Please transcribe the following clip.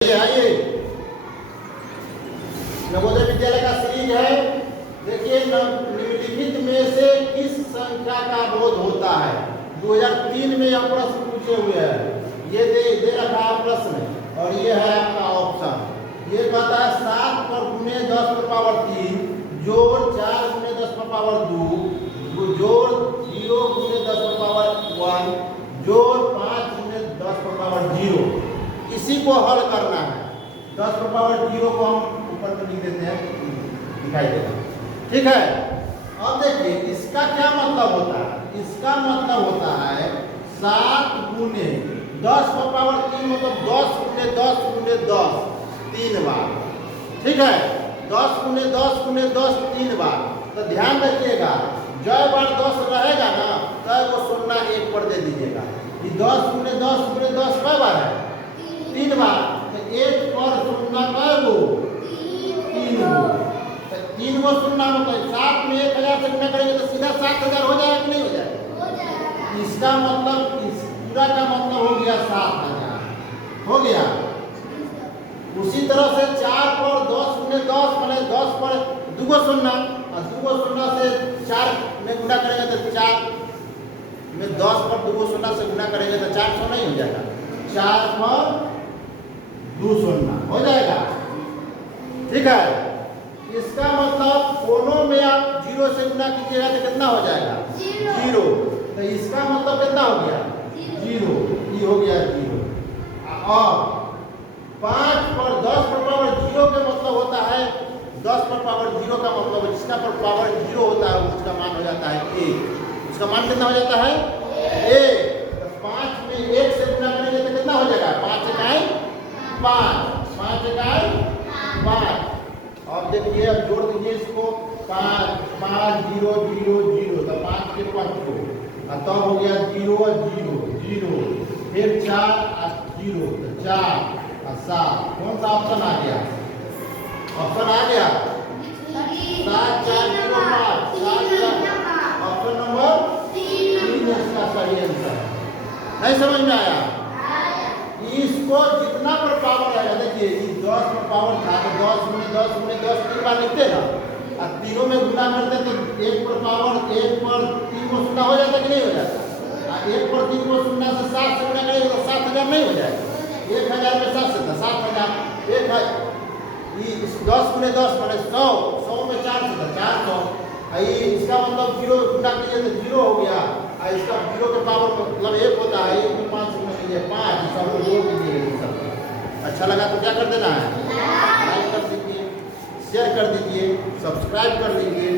आइए, नवोदय विद्यालय का सीरीज है। देखिए, निम्नलिखित में से किस संख्या का बोध होता है। 2003 में यह प्रश्न पूछे हुए हैं। ये दे रखा है प्रश्न और ये है आपका ऑप्शन। ये कहता है 7 पर गुने 10 पर पावर 3 जोड़ 4 गुने 10 पर पावर 2 जोड़ 0 गुने 10 पर पावर 1 जोड़ 5 गुने 10 पर पावर 0। इसी को हल करना है। 10 पर पावर 0 को हम ऊपर में लिख देते हैं, दिखाई देगा। ठीक है, अब देखिए इसका क्या मतलब होता है। इसका मतलब होता है 7 गुने 10 पर पावर 3 मतलब 10 गुने 10 गुने 10 3 बार। ठीक है, 10 गुने 10 गुने 10 3 बार। तो ध्यान रखिएगा, जय बार 10 रहेगा ना तब वो शून्य 1 पर दे दीजिएगा। ये 10 गुने 10 गुने 10 कै बार है? 3 बार। तो 1 पर शून्य कै गो? 3 गो। तो 3 गो शून्य मतलब 7 में 1000 से गुणा करेंगे तो सीधा 7000 हो जाएगा कि नहीं हो जाएगा? हो जाएगा। इसका मतलब इस पूरा का मतलब हो गया 7000 हो गया। उसी तरह से 4 पर 10 गुने 10 माने 10 पर 2 गो शून्य और 2 गो शून्य से 4 में गुणा करेंगे तो 4 में 10 पर 2 गो शून्य से गुणा करेंगे तो 400 नहीं हो जाएगा। 4 पर 2 शून्य हो जाएगा। ठीक है, इसका मतलब दोनों में आप 0 से गुणा कीजिएगा तो कितना हो जाएगा? 0। तो इसका मतलब कितना हो गया? 0। ये हो गया 0। और 5 पर 10 पर पावर 0 का मतलब होता है 10 पर पावर 0 का मतलब जिसका पर पावर 0 होता है उसका मान हो जाता है 1। उसका मान कितना हो जाता है? 1। तो 5 में 1 से गुणा करेंगे तो कितना हो जाएगा? 5 इकाई 5 5 इकाई 5। अब देखिए, अब जोड़ दीजिए इसको 5 5 0 0 0 तो 5 के 5 को और तब हो गया 0 0 0 फिर 4 और 0 तो 4 और 7। कौन सा ऑप्शन आ गया? ऑप्शन आ गया 7 4 0 5 7 4। ऑप्शन नंबर 3 इसका सही आंसर है। नहीं समझ में आया? इसको जितना पर पावर आएगा, देखिए 10 पर पावर था तो 10 गुने 10 गुने 10 3 बार लिखते ना और तीनों में गुना करते तो 1 पर पावर 1 पर 3 को शून्य हो जाता कि नहीं हो जाता? 1 पर 3 को शून्य से 7 से गुना करेंगे तो 7000 नहीं हो जाएगा? 1000 में 7 से 7000 1 है। ये 10 गुने 10 माने 100 100 में 4 से 400। इसका मतलब 0 गुना कीजिए तो 0 हो गया। इसका 0 के पावर मतलब 1 होता है। 1 में 5 गुना कीजिए 5। सब जोड़ दीजिए। सब अच्छा लगा तो क्या कर देना है? लाइक कर दीजिए, शेयर कर दीजिए, सब्सक्राइब कर दीजिए।